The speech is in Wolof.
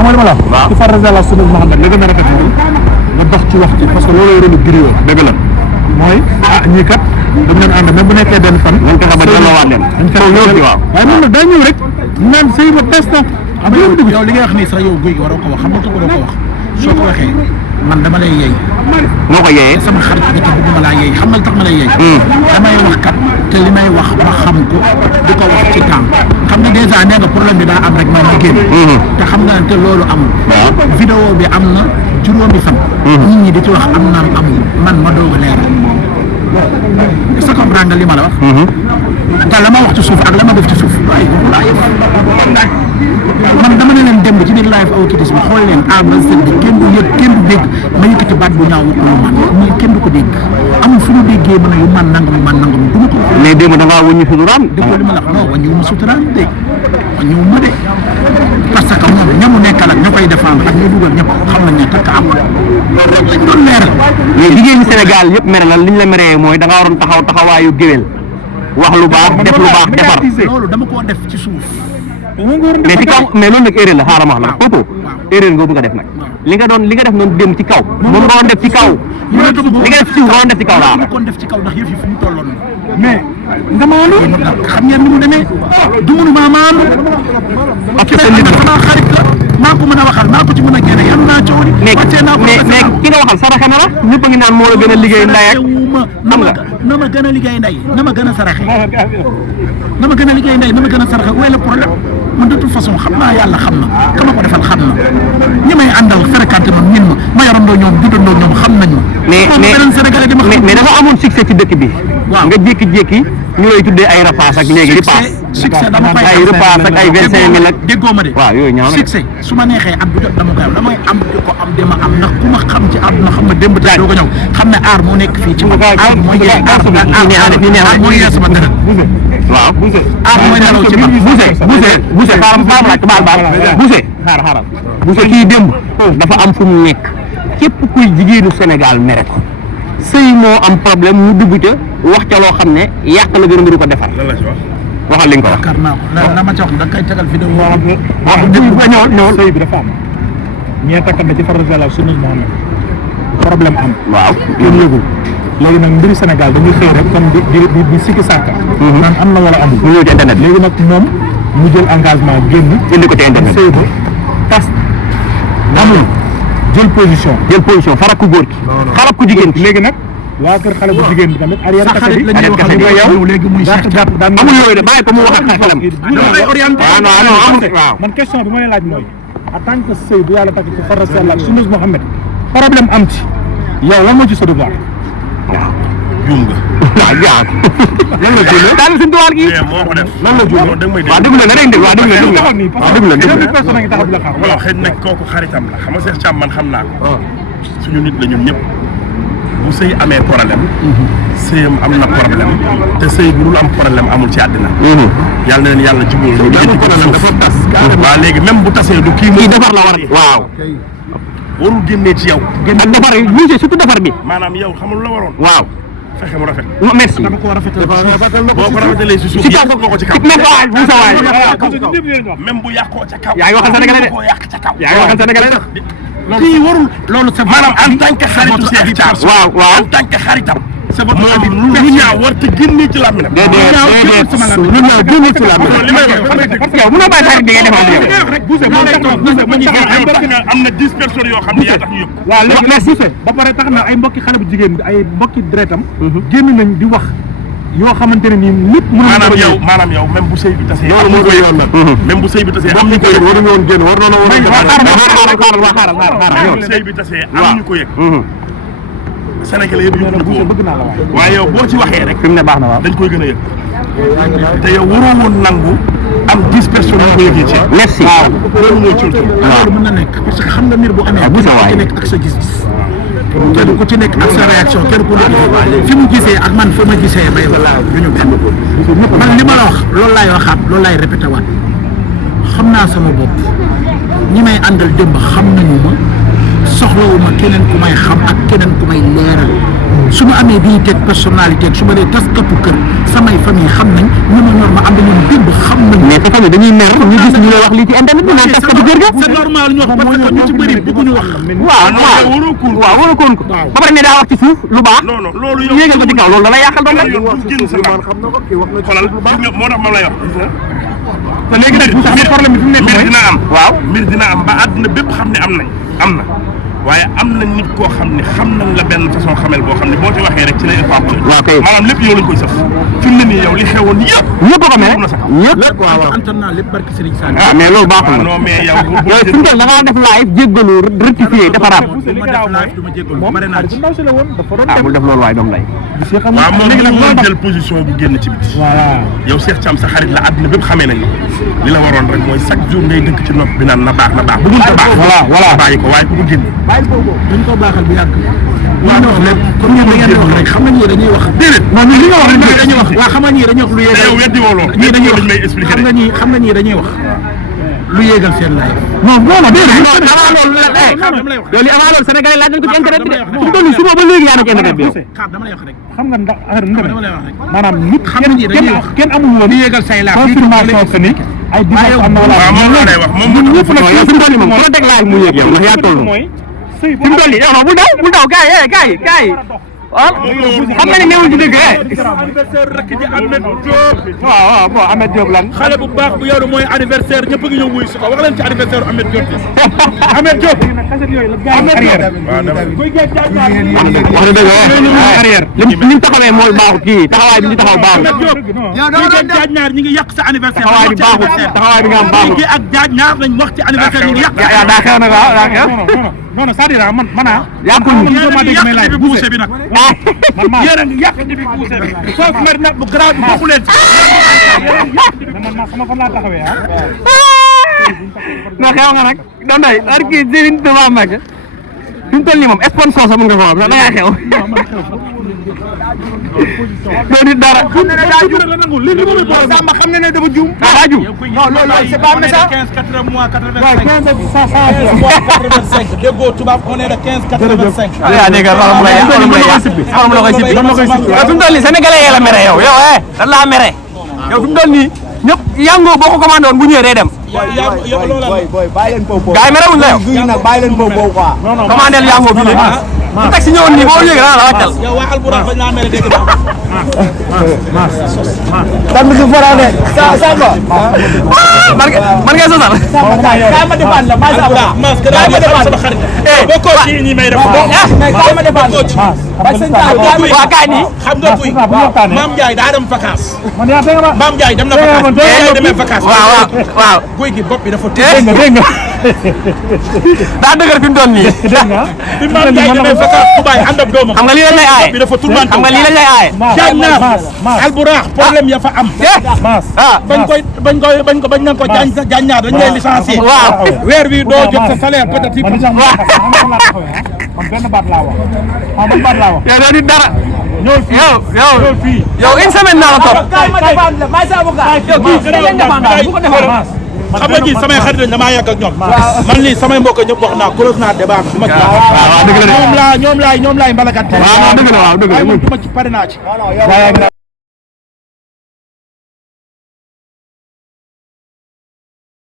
xam nga li ma la wax. ci faral la sunna Muhammad la gën a rafet mooy nga dox ci wax ci parce que loolu rôle griot dëgg la mooy ñii kat dañ leen ànd même bu nekkee benn fan. dañ ko delloowaat leen. waaye noonu la daa ñëw rek naan sëy ba bees na. am yow li ngay wax nii sax yow guy gi waroo ko wax xam nga waroo ko wax soo ko waxee man dama lay yey. noo ko yeyee sama xarit bi te bëgguma laa yey xam nga tax ma lay yey. damay wax kat te li may wax ma xam ko di ko wax ci temps xam nga dèjà nee nga problème bi daa am rek ma génn. te xam nga te loolu amul. vidéo bi am na juróomi fan. nit ñi di ci wax am naam amul man ma doog a leeral. est-ce que comprendre nga li ma la wax. te la ma wax ci suuf ak la ma def ci suuf waaye man dama ne leen démb ci biir live Awkitis bi xool leen A ba Z kenn du yëg kenn du dégg ma yëkkati baat bu ñaaw wax lu man ñii kenn du ko dégg amul fu ñu déggee mën a yu man nangam du ma ko. mais démb da ngaa wëññi suturaam. déggoo li ma la wax non wàññiwuma suturaam de wàññiwuma de parce que moom ñamu nekkal ak ña koy défendre ak ñu dugal ñëpp xam nañ ne takk amul loolu rek lañ doon leeral. mais jigéenu Sénégal yëpp mere la li ñu la meree mooy da nga waroon taxawaayu géwél wax lu baax def lu baax defar. loolu dama koo def ci suuf. mais ci kaw mais loolu nag erreur la xaaral ma wax la kooku erreur nga bëgg a def nag li nga def noonu dem ci kaw moom nga doon def ci kaw li nga def ci suuf nga doon def ci kaw laa kon def ci kaw ndax yëf yi fi mu tolloon mais nga maandu xam ngeen ni mu demee du mënu maa maandu ak ci sama xarit la maa ko mën a waxal maa ko ci mën a génne yam naa coow mais ki nga waxal saraxe na la ñëpp a ngi naan moo la gën a liggéey nday ak xam nga na ma gën a liggéey nday na ma gën a saraxe na ma gën a liggéey nday na ma gën a saraxe wala problème man de toute façon xam naa yàlla xam na ka ma ko defal xam na ñi may àndal fréquenté ma min ma yorandoo ñoom juddandoo ñoom xam nañ ma. mais dafa amoon succès ci dëkk bi. waaw nga jékki-jékki ñu lay tuddee ay repas ak léegi repas. succès dama koy ay repas ak ay 25 000 ak. déggoo ma de. waaw yooyu ñaaw na succès su ma neexee at bu jot dama koy am damay am di ko am dama am ndax ku ma xam ci àdduna xam ma démb tey doo ko ñëw xam ne aar moo nekk fii ci man. aar mooy yee aar mooy yee sama dara. waaw aar mooy nelaw ci man. Bousse xaaral Bousse kii démb dafa am fu mu nekk képp kuy jigéenu Sénégal mere ko sëy moo am problème mu dugg ca wax ca loo xam ne yàq la gën a mbiri ko defar. waxal li nga ko wax. yaakaar naa ko la ma ca wax da nga koy tegal vidéo. ñëwal sëy bi dafa am ñee takkante ci faral la sunna Muhammad problème am. waaw kenn yëgul léegi nag mbiri Sénégal dañuy xëy rek comme di sikki sàkka naan am na wala amul. mu ñëw ci internet léegi nag moom mu jël engagement génn. indi ko ci internet sëy ba tas amul jël position farak ku góor ki farak ku jigéen ki léegi nag waa kër xale bu jigéen bi tamit arrière kase bi yow léegi muy amul yooyu de bàyyi ko mu wax ak xelam waaw man question bi ma lay laaj mooy en tant que sëy bu yàlla takk ci faral la ak sunna Muhammad problème am ci yow lan moo ci sa devoir waaw juum nga. waaw jaa lan la juum daal suñu tuwaal gi moo ko def lan la juum da nga may waaw déglu na rek déglu waaw déglu waaw xëy na kooku xaritam la xam nga Cheikh Thiam man xam naa ko suñu nit la ñun ñëpp bu sëy amee problème sëyam am na problème te sëy bu dul am problème amul ci àddina yàlla na leen yàlla jubóo ñu di ko suuf waaw léegi même bu tasee du kii defar la war waaw warul génnee ci yow ak defar yi monsieur surtout defar bi maanaam yow xamul la waroon waaw fexe mu rafet merci dama ko rafetal boo ko rafetalee si suuf yàq nga ko ci kaw même bu yàqoo ca kaw yaa ngi waxal sénégalais de koo yàq ca kaw yaa ngi waxal sénégalais de kii warul loolu c'est maanaam en tant que xaritu Cheikh Thiam waaw en tant que xaritam moom lu ñaaw war te génnee ci làmminam lu ñaaw génnee ci làmminam li may wax parce que yow mënoo bàyyi xarit bi nga defal yow am na 10 personnes yoo xam ne yaa tax ñu yëg waaw léegi merci ba pare tax na ay mbokki xale bu jigéen bi ay mbokki deretam génn nañ di wax yoo xamante ne nii nit maanaam yow même bu sëy bi tasee am ñu ko yëg même bu sëy bi tasee am ñu ko yëg waruñu woon génn war noonu xaaral sëy bi tasee am ñu ko yëg Sénégalais yëpp yëpp na ko waaye yow boo ci waxee rek fi mu ne baax na waaw dañ koy gën a yëg te yow waroo woon nangu am 10 personnes yu ko yëgee ci merci waaw loolu moo cul loolu mën na nekk parce que xam nga mbir bu amee ku ci nekk ak sa gis-gis kenn ku ci nekk ak sa réaction kenn ku nekk fi mu gisee ak man fa ma gisee bay wala du ñu benn man li ma la wax loolu laay waxaat loolu laay répété waat xam naa sama bopp ñi may àndal démb xam nañu ma soxlawuma keneen ku may xam ak keneen ku may leeral su ma amee bii teg personnalité su ma dee taskatu kër samay famille xam nañ ñu ma ñor ma am na ñoom démb xam nañ. mais sa famille dañuy mer ñu gis ñu lay wax lii ci internet bi naan taskatu kër ga. c'est normal ñu wax parce que ñu ci bëri bëgguñu wax. waaw waroo koon ko. ba pare ne daa wax ci suuf lu baax. non non loolu yow yéegal ko ci kaw loolu da lay yàqal doom rek. xoolal moo tax ma lay wax. te léegi nag bu tax problème bi fi mu nekk mbir dina am. waaw mbir dina am ba àdduna bépp xam ne am na waaye am na nit koo xam ne xam nañ la benn façon xamel boo xam ne boo ci waxee rek ci lay ëpp. waaw kay maanaam lépp yow lañ koy sëf fi mu ne nii yow li xewoon yëpp. ñëpp ko mere ñëpp. lépp waaw antan naa lépp barki Serigne Sall. ah mais loolu baaxul na. non mais yow bu yooyu fi mu toll da ngaa def live jéggalu rectifier defaraat. du ma def live du ma jéggalu bare naa ci. ah bul def loolu waaye doom lay. waaw moom léegi nag moo jël position bu génn ci biti. yow Cheikh Thiam sa xarit la àdduna bépp xamee nañ la li la waroon rek mooy chaque jour ngay dëkk ci nopp bi naan na baax bu mënta baax. voilà bàyyi ko waaye ku ko génne. dañ ko baaxal bu yàgg. waaw wax lépp comme ñun da ngeen di wax rek xam nga ñii dañuy wax. déedéet non ñun li nga wax rek dañuy wax. waaw xam nga ñii dañuy wax lu yéegal. yow weddi woo loolu. ñii dañuy wax may expliquer xam nga ñii dañuy wax lu yéegal seen live. non déedéet avant loolu yow li avant loolu Sénégal laaj nañ ko ci internet bi de. fu mu toll nii suba ba léegi yaa ngi ci internet bi yow. dama lay wax rek. xam nga ndax dama lay wax rek. maanaam nit xam nga ñii dañuy wax kenn amul woon lu yéegal say live. confirmation que ni ay dimanche am na wala waaw moom lay wax moom ñun ñëpp nag yow fi mu toll nii moom ku la teg live mu yéeg yow ndax yaa toll. mooy sëy fi mu toll nii yow bul daw gars yi waaw xam nga ne newul ci dëgg anniversaire rek di Ahmed Diop. waaw bon Ahmed Diop lan. xale bu baax bu yow mooy anniversaire ñëpp a ngi ñëw wuy si ko wax leen ci anniversaire Ahmed Diop. Ahmed Diop. wax na dëgg li mu taxawee mooy baaxut kii taxawaay bi ñu taxaw baaxut. Ahmed Diop. jaaj ñaar ñi ngi yàq sa anniversaire. taxawaay bi baaxut taxawaay bi nga am baaxut. kii ak jaaj ñaar lañ wax ci anniversaire ñi ngi yàq. yaa daa xew nag waaw daa xew. non c'est-à-dire man yàqul ñu. yéen a ngi yàq dibi buuse bi nag. man yéen a ngi yàq dibi buuse bi. soo mer nag bu garaaw bi bokku leen ci. man sama fan laa taxawee non xew nga nag doon day ar kii Serigne Touba Mbacke fi mu toll nii moom sponsor sa mën nga ko xam ndax da ngaa xew. doo nit dara. Samba xam na ne dafa juum. ah daa juum. non loolu c'est pas méchant. 15 mois 85. déggoo tubaab on est de 15-85. yaa dégg nga xolam la koy sippi. yow fi mu toll nii sénégalais yi la mere yow dan laa mere. yow fi mu toll nii ñëpp yàngoo boo ko commandé woon bu ñëwee day dem. bàyyi leen boobu gars yi mere wuñ la yow. guy nag bàyyi leen boobu quoi. commandé yàngoo bi léegi. bu taxi ñëwoon nii boo yëgee dana la wàccal. yow waa Alburax bañ laa mere dégg naa. tamit du faral de Samba. man ngay sosal. kaay ma defaan la maa Samba. kaay ma defaan sama xarit. bokkoo ci ñi may def. mais kaay ma defaan la. waa kaay nii. xam nga kuy Mame Ndiaye daa dem vacances. man yaa dégg nga Mame Ndiaye dem na vacances. Ndiaye demee vacances. waaw. guy gi bopp bi dafa dégg nga daa dëgër fi mu toll nii. bi Mame Ndiaye demee vacances Dubaï ànd ak doomam. xam nga lii lañ lay aaye. bopp bi dafa tourmenté. xam nga lii lañ lay aaye. jaaj naar Alburax problème ya fa am. bañ nañ ko jaaj naar dañ lay licencier. waaw weer wi doo jot sa salaire peut-être. man benn baat laa wax man baat laa wax. yow doo nit dara. ñëw fii yow une semaine naa la topp. xam nga ji samay xarit lañ damaa yàgg ak ñoom. man lii samay mbokk ñëpp wax naa close naa débat bi. waaw dëgg la de ñoom laay mbalakat. waaw dëgg la waaw dëgg la waaye man du ma ci pare naa ci.